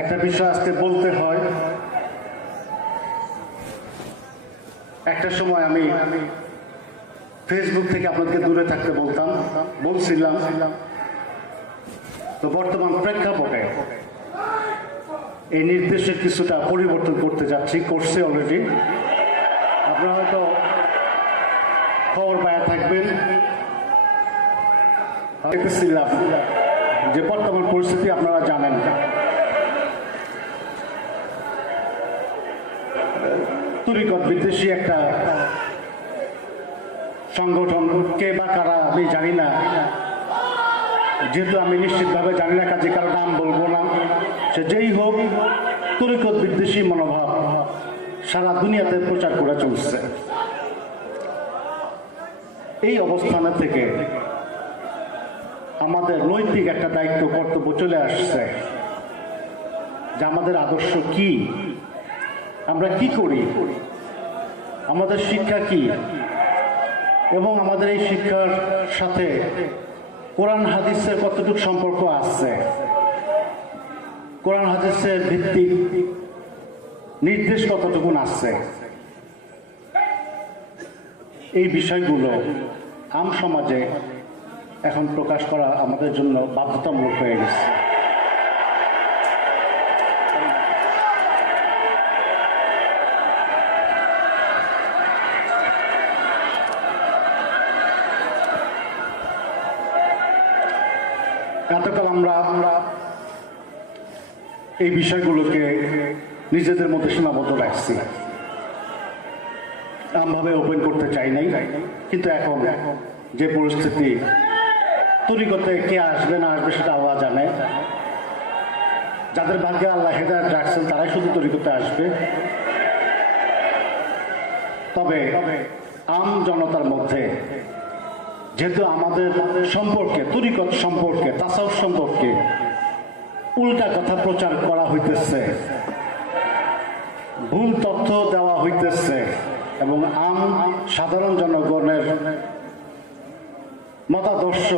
একটা বিষয় আজকে বলতে হয়। একটা সময় আমি ফেসবুক থেকে আপনাদেরকে দূরে থাকতে বলতাম, বলছিলাম। তো বর্তমান প্রেক্ষাপটে এই নির্দেশের কিছুটা পরিবর্তন করতে যাচ্ছি, করছে অলরেডি আপনারা হয়তো খবর পায়া থাকবেন। দেখতেছিলাম যে বর্তমান পরিস্থিতি আপনারা জানেন। তরিকত বিদ্বেষী একটা সংগঠন, কে বা কারা আমি জানি না। যেহেতু আমি নিশ্চিতভাবে জানি না কাজে কারও নাম বলব না, সে যেই হোক তরিকত বিদ্বেষী মনোভাব সারা দুনিয়াতে প্রচার করে চলছে। এই অবস্থানে থেকে আমাদের নৈতিক একটা দায়িত্ব, কর্তব্য চলে আসছে। যে আমাদের আদর্শ কি? আমরা কি করি? আমাদের শিক্ষা কি? এবং আমাদের এই শিক্ষার সাথে কোরআন হাদিসের কতটুকু সম্পর্ক আছে? কোরআন হাদিসের ভিত্তিক নির্দেশ কতটুকু আছে? এই বিষয়গুলো আম সমাজে এখন প্রকাশ করা আমাদের জন্য বাধ্যতামূলক হয়ে গেছে। এতকাল আমরা আমরা এই বিষয়গুলোকে নিজেদের মধ্যে সীমাবদ্ধ রাখছি। আমভাবে ওপেন করতে চাই নাই, কিন্তু এখন যে পরিস্থিতি তরিকতে কে আসবে, না আসবে সেটা আল্লাহ জানে। যাদের ভাগ্যে আল্লাহ হেদায়ত রাখছেন, তারাই শুধু তরিকতে আসবে। তবে আম জনতার মধ্যে যেহেতু আমাদের সম্পর্কে তরিকত সম্পর্কে তাসাউফ সম্পর্কে উল্টা কথা প্রচার করা হইতেছে, ভুল তথ্য দেওয়া হইতেছে, এবং আম সাধারণ জনগণের মতাদর্শ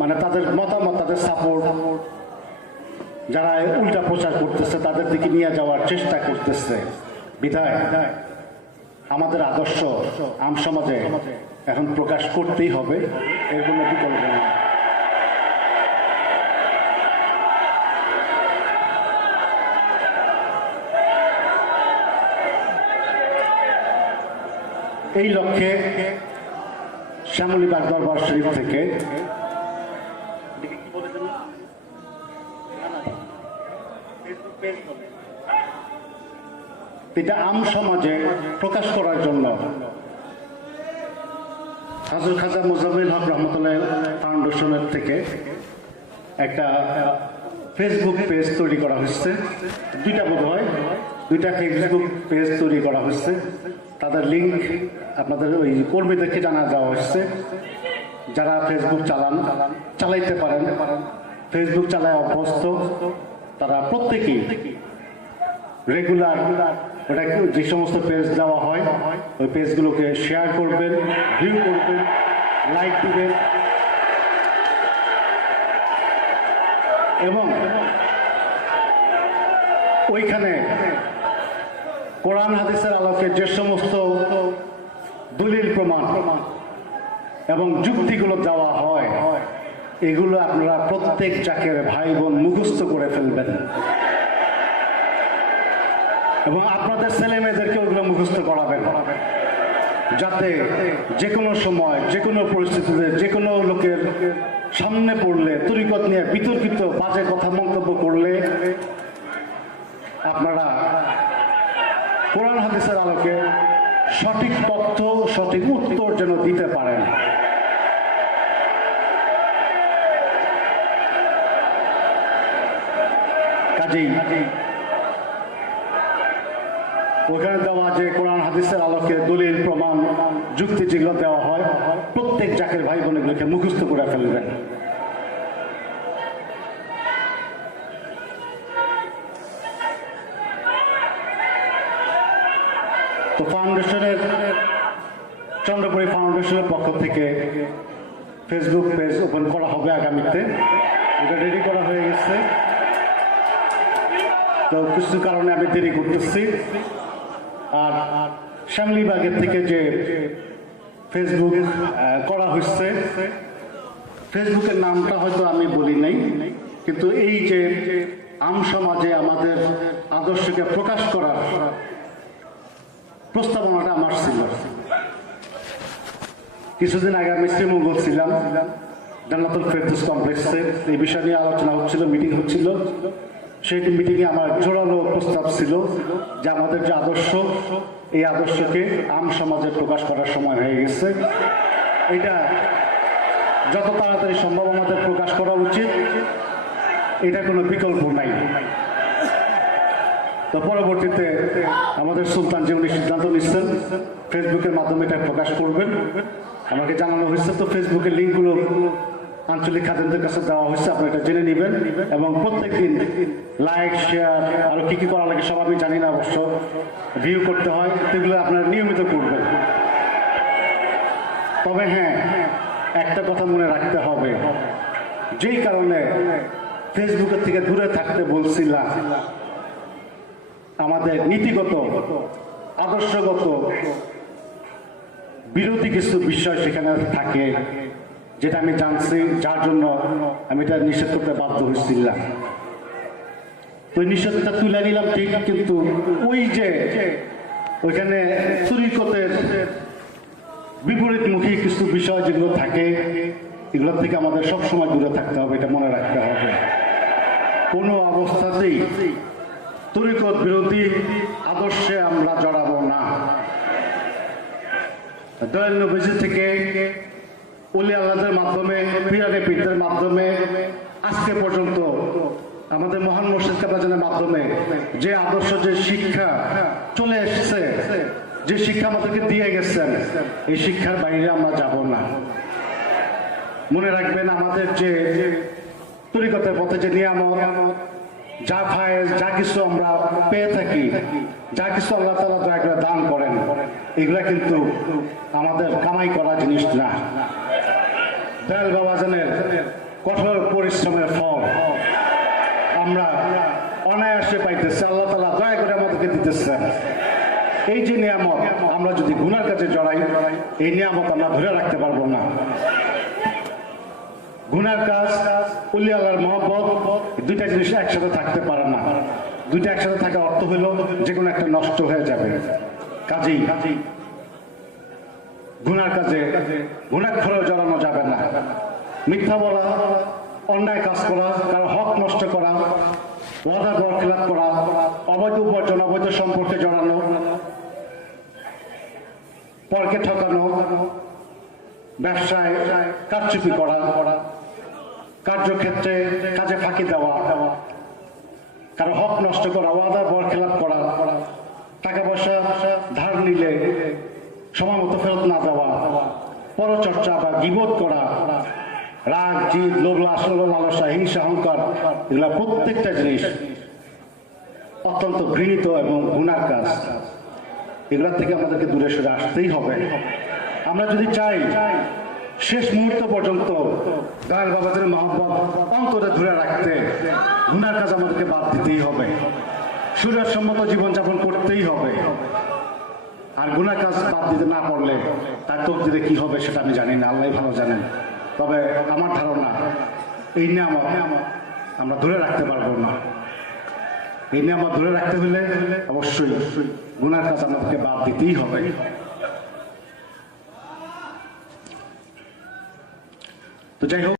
মানে তাদের মতামত, তাদের সাপোর্ট যারা উল্টা প্রচার করতেছে, তাদের দিকে নিয়ে যাওয়ার চেষ্টা করতেছে। বিধায়, আমাদের আদর্শ আম সমাজে এখন প্রকাশ করতেই হবে, এর কোনো বিকল্প নেই। এই লক্ষ্যে শ্যামলীবাগ দরবার শরীফ থেকে। এটা আম সমাজে প্রকাশ করার জন্য। হাজর খাজা মুজামিল হক রহমতুল্লাহ ফাউন্ডেশনের থেকে একটা ফেসবুক পেজ তৈরি করা হচ্ছে দুইটা বোধ হয়। দুইটা ফেসবুক পেজ তৈরি করা হচ্ছে তাদের লিঙ্ক আপনাদের ওই কর্মীদেরকে জানা দেওয়া হচ্ছে যারা ফেসবুক চালান, চালাইতে পারেন। ফেসবুক চালায় অভ্যস্ত। তারা প্রত্যেকেই রেগুলার ওটা যে সমস্ত পেজ দেওয়া হয়, ওই পেজগুলোকে শেয়ার করবেন ভিউ করবেন লাইক দিবেন। এবং ওইখানে কোরআন, হাদিসের আলোকে যে সমস্ত দলিল প্রমাণ এবং যুক্তিগুলো দেওয়া হয়, এগুলো আপনারা প্রত্যেক চাকের ভাই বোন মুখস্থ করে ফেলবেন। এবং আপনাদের ছেলে মেয়েদেরকে ওগুলো মুখস্থ করাবেন। যাতে যে কোনো সময় যে কোনো পরিস্থিতিতে যে কোনো লোকের সামনে পড়লে, তরিকত নিয়ে বিতর্কিত, বাজে কথা মন্তব্য করলে আপনারা কোরআন হাদিসের আলোকে সঠিক তথ্য, সঠিক উত্তর যেন দিতে পারেন কাজেই ওখানে দেওয়া যে কোরআন হাদিসের আলোকে দলিল, প্রমাণ, যুক্তি যেগুলো দেওয়া হয়, প্রত্যেক জাকের ভাই বোনগুলোকে মুখস্থ করে ফেলবেন। তো ফাউন্ডেশনের চন্দ্রপুরী ফাউন্ডেশনের পক্ষ থেকে ফেসবুক পেজ ওপেন করা হবে আগামীতে। এটা রেডি করা হয়ে গেছে। তো কিছু কারণে আমি দেরি করতেছি। আর শ্যামলিবাগের থেকে যে ফেসবুক করা হচ্ছে ফেসবুকের নামটা হয়তো আমি বলি নাই, কিন্তু এই যে আম সমাজে আমাদের আদর্শকে প্রকাশ করার প্রস্তাবনাটা আমার ছিল। কিছুদিন আগে আমি শ্রীমঙ্গল ছিলাম জান্নাতুল ফেরদুস কমপ্লেক্সে। এই বিষয় নিয়ে আলোচনা হচ্ছিল, মিটিং হচ্ছিল। সেই মিটিংয়ে আমার জোরালো প্রস্তাব ছিল যে আমাদের যে আদর্শ, এই আদর্শকে আম সমাজে প্রকাশ করার সময় হয়ে গেছে। এটা যত তাড়াতাড়ি সম্ভব আমাদের প্রকাশ করা উচিত। এটা কোনো বিকল্প নাই। তো পরবর্তীতে আমাদের সুলতান যে উনি সিদ্ধান্ত নিচ্ছেন। ফেসবুকের মাধ্যমে এটা প্রকাশ করবেন। আমাকে জানানো হয়েছে, তো ফেসবুকের লিঙ্কগুলো আঞ্চলিক খাদ্যদের কাছে দেওয়া হয়েছে আপনি এটা জেনে নেবেন। এবং প্রত্যেকদিন লাইক, শেয়ার আরও কী কী করা লাগে সব আমি জানি না, অবশ্য ভিউ করতে হয় সেগুলো আপনারা নিয়মিত করবেন। তবে হ্যাঁ একটা কথা মনে রাখতে হবে। যেই কারণে ফেসবুকের থেকে দূরে থাকতে বলছিলাম আমাদের নীতিগত, আদর্শগত, বিরোধী কিছু বিষয় সেখানে থাকে, যেটা আমি জানছি, যার জন্য আমি এটা নিষেধ করতে বাধ্য হয়েছিলাম। তো নিষেধটা তুলে নিলাম ঠিক, কিন্তু ওই যে ওইখানে তরিকতের বিপরীতমুখী কিছু বিষয় যেগুলো থাকে এগুলোর থেকে আমাদের সবসময় দূরে থাকতে হবে, এটা মনে রাখতে হবে। কোনো অবস্থাতেই তরিকত বিরোধী আদর্শে আমরা জড়াবো না। দয়াল নবীজি থেকে উলি আল্লাহদের মাধ্যমে পিরানে পীরদের মাধ্যমে, আজকে পর্যন্ত আমাদের মহান মুর্শিদ কাবাজানের মাধ্যমে যে আদর্শ, যে শিক্ষা চলে এসছে, যে শিক্ষা আমাদেরকে দিয়ে গেছেন, এই শিক্ষার বাইরে আমরা যাব না। মনে রাখবেন আমাদের যে তরিকতের পথে যে নিয়ামত যা ফায়েজ যা কিছু আমরা পেয়ে থাকি, যা কিছু আল্লাহ তালা দয়া করে দান করেন, এগুলা কিন্তু আমাদের কামাই করা জিনিস না। দয়াল বাবাজানের কঠোর পরিশ্রমের ফল আমরা অনায়াসে পাইতেছি, আল্লাহ তালা দয়া করে আমাদেরকে দিতেছেন এই যে নিয়ামত আমরা যদি গুনার কাছে জড়াই, এই নিয়ামত আমরা ধরে রাখতে পারব না। গুনার কাজ উল্লি আল্লাহর মহব্বত দুইটা জিনিস একসাথে থাকতে পারে না। দুইটা একসাথে থাকা অর্থ হইল যে কোনো একটা নষ্ট হয়ে যাবে। কাজেই। গুনার কাজে গুণাক্ষরে জড়ানো যাবে না। মিথ্যা বলা, অন্যায় কাজ করা, কারও হক নষ্ট করা, ওয়াদা গড়খিলাপ করা, অবৈধ উপার্জন, অবৈধ সম্পর্কে জড়ানো, পরকে ঠকানো, ব্যবসায় কারচুপি করা কার্যক্ষেত্রে কাজে ফাঁকি দেওয়া, কারও হক নষ্ট করা, ওয়াদা বরখেলাপ করা, টাকা পয়সা ধার নিলে সময় মতো ফেরত না দেওয়া, পরচর্চা বা গিবোধ করা, রাগ, জিদ, লোভ, লালসা হিংসা, অহংকার, এগুলা প্রত্যেকটা জিনিস অত্যন্ত ঘৃণিত এবং গুণার কাজ। এগুলা থেকে আমাদেরকে দূরে সরে আসতেই হবে। আমরা যদি চাই শেষ মুহূর্ত পর্যন্ত দয়াল বাবাদের মহব্বত অন্তরে ধরে রাখতে গুনার কাজ আমাদেরকে বাদ দিতেই হবে। সূর্যসম্মত জীবনযাপন করতেই হবে। আর গুনার কাজ বাদ দিতে না পারলে তার তকদিরে কি হবে সেটা আমি জানি না আল্লাহ ভালো জানেন। তবে আমার ধারণা, এই নিয়ামত আমরা ধরে রাখতে পারব না। এই নিয়ামত ধরে রাখতে হলে অবশ্যই গুনার কাজ আমাদেরকে বাদ দিতেই হবে। তো যাই হোক